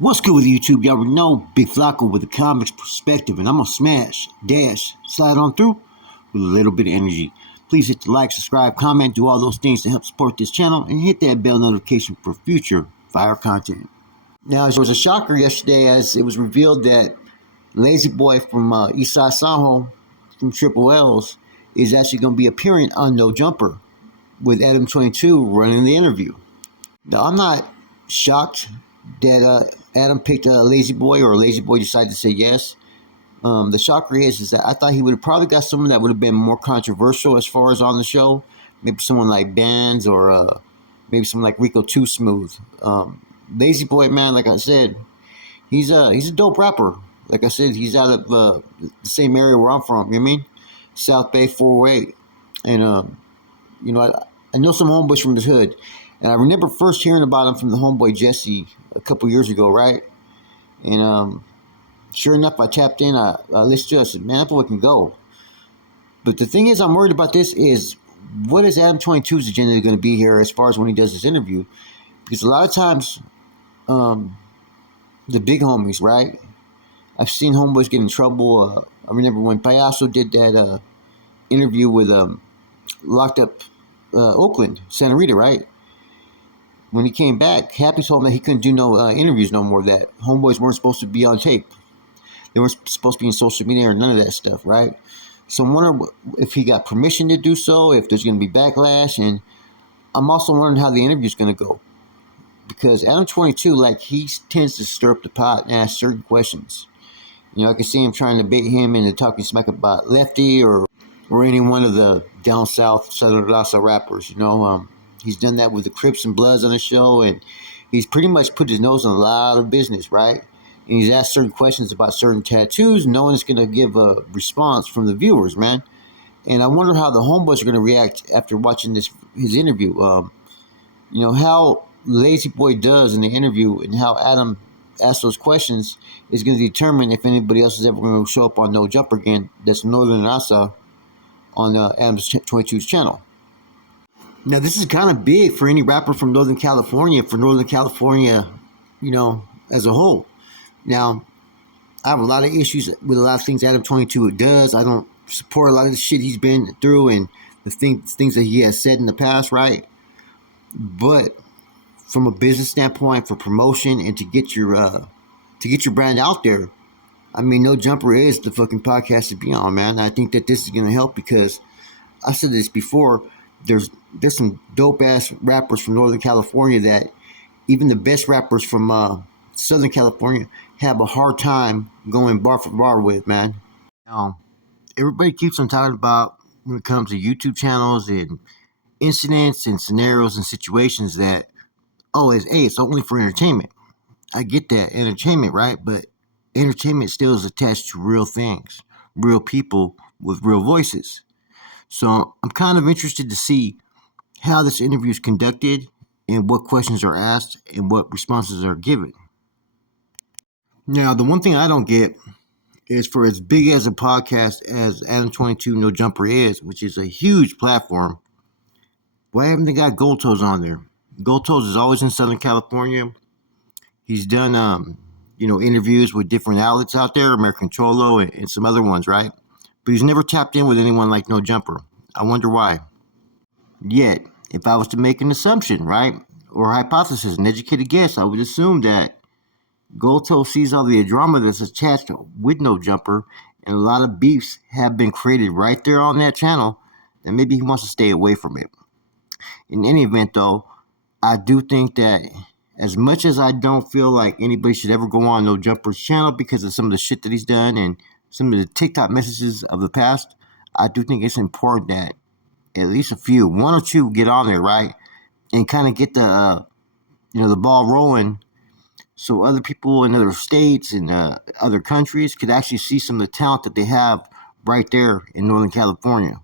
What's good with YouTube? Y'all already know Big Flacco with the comics perspective, and I'm gonna smash, dash, slide on through with a little bit of energy. Please hit the like, subscribe, comment, do all those things to help support this channel, and hit that bell notification for future fire content. Now, there was a shocker yesterday as it was revealed that Lazy Boy from Eastside Soho from Triple L's is actually going to be appearing on No Jumper with Adam 22 running the interview. Now, I'm not shocked that Adam picked a Lazy Boy or Lazy Boy decided to say yes. The shocker is that I thought he would have probably got someone that would have been more controversial as far as on the show. Maybe someone like Bands or maybe someone like Rico Too Smooth. Lazy Boy, man, like I said, he's a dope rapper. Like I said, he's out of the same area where I'm from. You know what I mean? South Bay 408. And I know some homeboys from his hood. And I remember first hearing about him from the homeboy Jesse a couple years ago, right? And sure enough, I tapped in. I listened to it. I said, man, that boy can go. But the thing is, I'm worried about this is what is Adam 22's agenda going to be here as far as when he does this interview? Because a lot of times, the big homies, right? I've seen homeboys get in trouble. I remember when Payaso did that interview with locked up Oakland, Santa Rita, right? When he came back, Happy told him that he couldn't do no interviews no more, that homeboys weren't supposed to be on tape. They weren't supposed to be in social media or none of that stuff, right? So I'm wondering if he got permission to do so, if there's going to be backlash, and I'm also wondering how the interview is going to go. Because Adam 22, like, he tends to stir up the pot and ask certain questions. You know, I can see him trying to bait him into talking smack about Lefty or any one of the down south Southern Raza rappers. You know, he's done that with the Crips and Bloods on the show, and he's pretty much put his nose in a lot of business, right? And he's asked certain questions about certain tattoos, knowing it's going to give a response from the viewers, man. And I wonder how the homeboys are going to react after watching his interview. You know, how Lazy Boy does in the interview and how Adam asks those questions is going to determine if anybody else is ever going to show up on No Jumper again. That's Northern Asa on Adam 22's channel. Now, this is kind of big for any rapper from Northern California, you know, as a whole. Now, I have a lot of issues with a lot of things Adam 22 does. I don't support a lot of the shit he's been through and the things that he has said in the past, right? But from a business standpoint, for promotion and to get your brand out there, I mean, No Jumper is the fucking podcast to be on, man. I think that this is going to help because I said this before. There's some dope ass rappers from Northern California that even the best rappers from Southern California have a hard time going bar for bar with, man. Now, everybody keeps on talking about when it comes to YouTube channels and incidents and scenarios and situations that, oh, it's only for entertainment. I get that, entertainment, right? But entertainment still is attached to real things, real people with real voices. So I'm kind of interested to see how this interview is conducted and what questions are asked and what responses are given. Now, the one thing I don't get is for as big as a podcast as Adam 22 No Jumper is, which is a huge platform, why haven't they got Gold Toes on there? Gold Toes is always in Southern California. He's done, interviews with different outlets out there, American Cholo and some other ones, right? But he's never tapped in with anyone like No Jumper. I wonder why. Yet, if I was to make an assumption, right, or a hypothesis, an educated guess, I would assume that Goldtoe sees all the drama that's attached with No Jumper, and a lot of beefs have been created right there on that channel, and maybe he wants to stay away from it. In any event, though, I do think that as much as I don't feel like anybody should ever go on No Jumper's channel because of some of the shit that he's done and some of the TikTok messages of the past, I do think it's important that at least one or two get on there, right, and kind of get the ball rolling, so other people in other states and other countries could actually see some of the talent that they have right there in Northern California.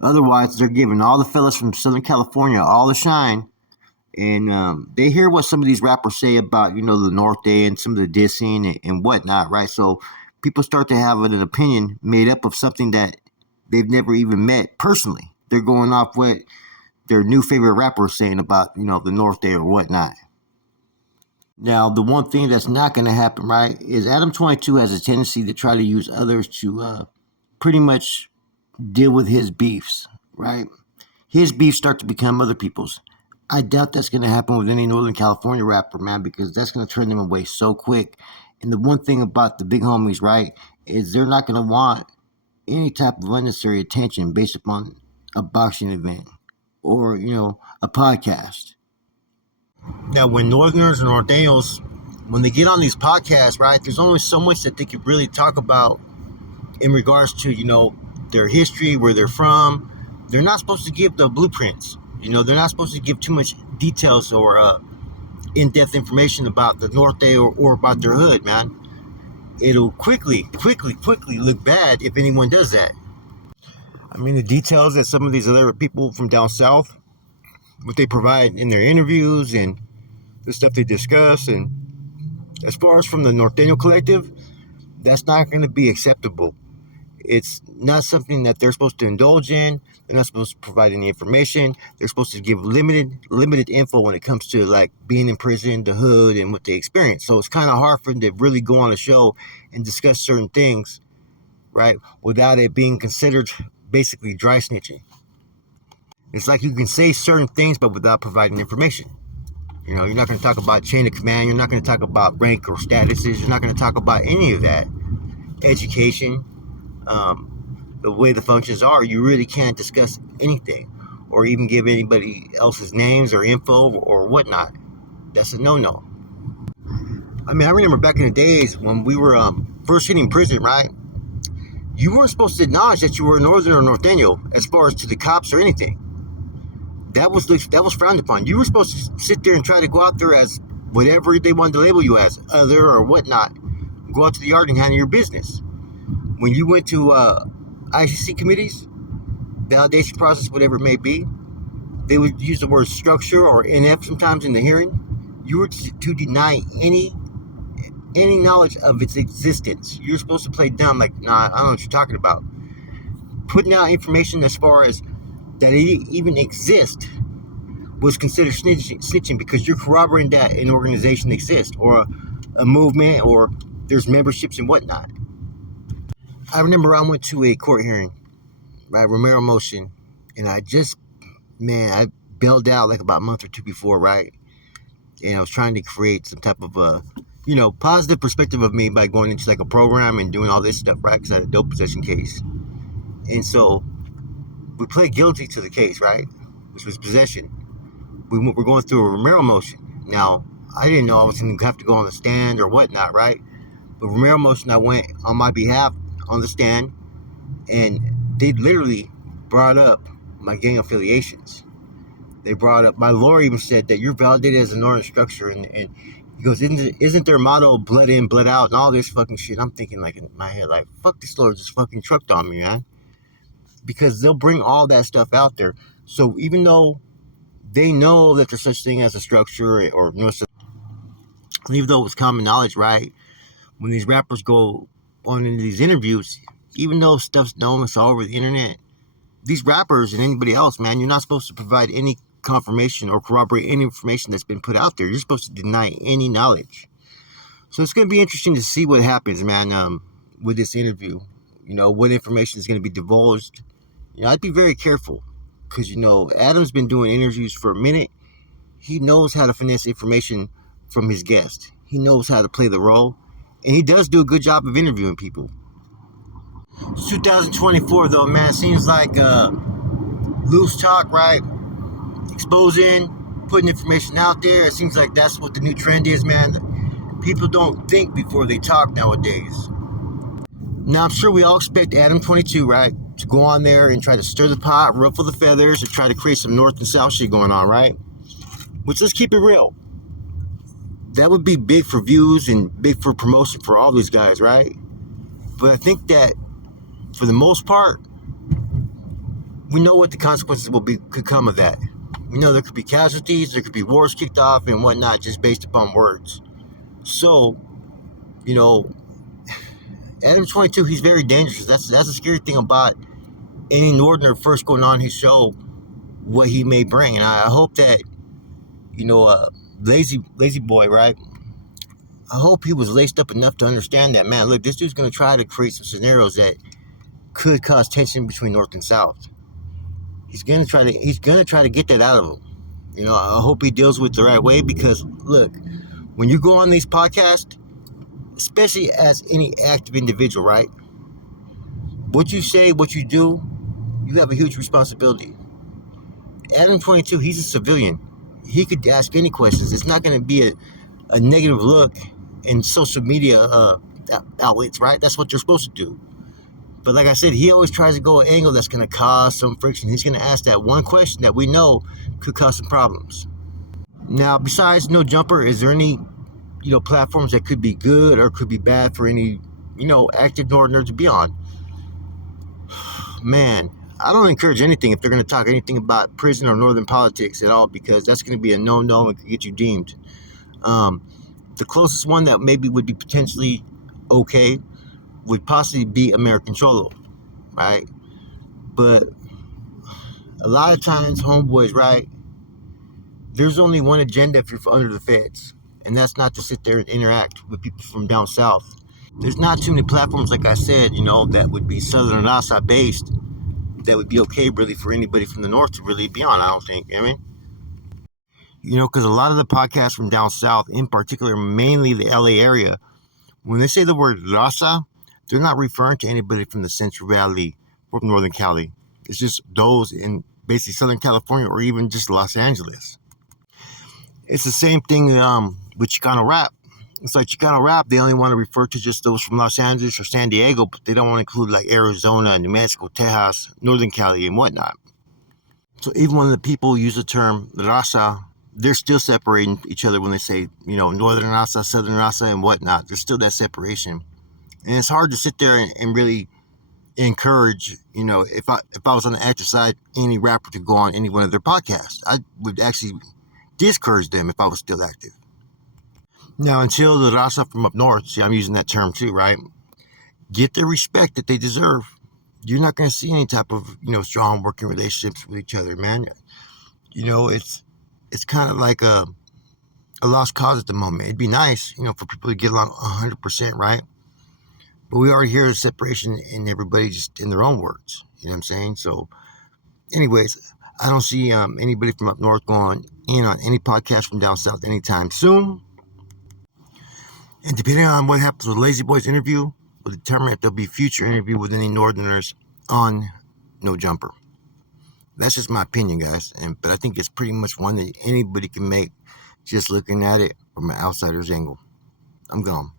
Otherwise, they're giving all the fellas from Southern California all the shine, and they hear what some of these rappers say about, the Norteno and some of the dissing and whatnot, right? So people start to have an opinion made up of something that they've never even met personally. They're going off what their new favorite rapper is saying about, the Norteno or whatnot. Now, the one thing that's not going to happen, right, is Adam 22 has a tendency to try to use others to pretty much deal with his beefs, right? His beefs start to become other people's. I doubt that's going to happen with any Northern California rapper, man, because that's going to turn them away so quick. And the one thing about the big homies, right, is they're not going to want any type of unnecessary attention based upon a boxing event or, a podcast. Now, when Northerners and Norteños, when they get on these podcasts, right, there's only so much that they could really talk about in regards to, their history, where they're from. They're not supposed to give the blueprints. They're not supposed to give too much details or in-depth information about the Norte or about their hood, man. It'll quickly look bad if anyone does that. I mean, the details that some of these other people from down south, what they provide in their interviews and the stuff they discuss, and as far as from the Norteño collective, that's not going to be acceptable. It's not something that they're supposed to indulge in. They're not supposed to provide any information. They're supposed to give limited info when it comes to like being in prison, the hood, and what they experience. So it's kind of hard for them to really go on a show and discuss certain things, right, without it being considered basically dry snitching. It's like you can say certain things, but without providing information. You're not going to talk about chain of command. You're not going to talk about rank or statuses. You're not going to talk about any of that. Education, the way the functions are, you really can't discuss anything or even give anybody else's names or info or whatnot. That's a no-no. I mean, I remember back in the days when we were first hitting prison, right? You weren't supposed to acknowledge that you were a Northern or Norteño as far as to the cops or anything. That was frowned upon. You were supposed to sit there and try to go out there as whatever they wanted to label you as, other or whatnot. Go out to the yard and handle your business. When you went to ICC committees, validation process, whatever it may be, they would use the word structure or NF sometimes in the hearing. You were to deny any knowledge of its existence. You're supposed to play dumb, like, nah, I don't know what you're talking about. Putting out information as far as that it even exists was considered snitching because you're corroborating that an organization exists or a movement or there's memberships and whatnot. I remember I went to a court hearing, right, Romero motion, and I bailed out like about a month or two before, right? And I was trying to create some type of a, positive perspective of me by going into like a program and doing all this stuff, right? Because I had a dope possession case. And so we pled guilty to the case, right? Which was possession. We're going through a Romero motion. Now, I didn't know I was going to have to go on the stand or whatnot, right? But Romero motion, I went on my behalf on the stand, and they literally brought up my gang affiliations. They brought up, my lawyer even said that you're validated as a Northern structure, and he goes, isn't their motto blood in, blood out, and all this fucking shit? I'm thinking like in my head, like, fuck, this lawyer just fucking trucked on me, man. Because they'll bring all that stuff out there. So even though they know that there's such thing as a structure or even though it's common knowledge, right? When these rappers go on into these interviews, even though stuff's known, it's all over the internet, these rappers and anybody else, man, you're not supposed to provide any confirmation or corroborate any information that's been put out there. You're supposed to deny any knowledge. So it's going to be interesting to see what happens, man, with this interview. What information is going to be divulged. I'd be very careful because, Adam's been doing interviews for a minute. He knows how to finesse information from his guest. He knows how to play the role, and he does do a good job of interviewing people. It's 2024, though, man. Seems like loose talk, right? Exposing, putting information out there. It seems like that's what the new trend is, man. People don't think before they talk nowadays. Now, I'm sure we all expect Adam 22, right, to go on there and try to stir the pot, ruffle the feathers, and try to create some North and South shit going on, right? Which, let's keep it real. That would be big for views and big for promotion for all these guys, right? But I think that for the most part, we know what the consequences could come of that. There could be casualties, there could be wars kicked off and whatnot just based upon words. So, Adam 22, he's very dangerous. That's a scary thing about any Northerner first going on his show, what he may bring. And I hope that, Lazy Boy, right? I hope he was laced up enough to understand that, man, look, this dude's going to try to create some scenarios that could cause tension between North and South. He's going to try to get that out of him. I hope he deals with it the right way, because look, when you go on these podcasts, especially as any active individual, right? What you say, what you do, you have a huge responsibility. Adam 22, he's a civilian. He could ask any questions. It's not going to be a negative look in social media outlets, right? That's what you're supposed to do. But like I said, he always tries to go an angle that's going to cause some friction. He's going to ask that one question that we know could cause some problems. Now, besides No Jumper, is there any platforms that could be good or could be bad for any active Northerners to be on? Man, I don't encourage anything if they're going to talk anything about prison or Northern politics at all, because that's going to be a no-no and could get you deemed. The closest one that maybe would be potentially okay would possibly be American Cholo, right? But a lot of times, homeboys, right, there's only one agenda if you're under the feds, and that's not to sit there and interact with people from down south. There's not too many platforms, like I said, that would be Southern Rasa based, that would be okay really for anybody from the north to really be on, I don't think. Because a lot of the podcasts from down south, in particular, mainly the LA area, when they say the word Rasa, they're not referring to anybody from the Central Valley or from Northern Cali. It's just those in basically Southern California or even just Los Angeles. It's the same thing with Chicano rap. It's like Chicano rap, they only want to refer to just those from Los Angeles or San Diego, but they don't want to include like Arizona, New Mexico, Texas, Northern Cali, and whatnot. So even when the people use the term Raza, they're still separating each other when they say, Northern Raza, Southern Raza, and whatnot. There's still that separation. And it's hard to sit there and really encourage, if I was on the active side, any rapper to go on any one of their podcasts. I would actually discourage them if I was still active. Now, until the Raza from up north, see, I'm using that term too, right? Get the respect that they deserve. You're not going to see any type of, strong working relationships with each other, man. It's kind of like a lost cause at the moment. It'd be nice, for people to get along 100%, right? But we already hear a separation in everybody just in their own words. You know what I'm saying? So, anyways, I don't see anybody from up north going in on any podcast from down south anytime soon. And depending on what happens with Lazy Boy's interview, will determine if there'll be a future interview with any Northerners on No Jumper. That's just my opinion, guys. But I think it's pretty much one that anybody can make just looking at it from an outsider's angle. I'm gone.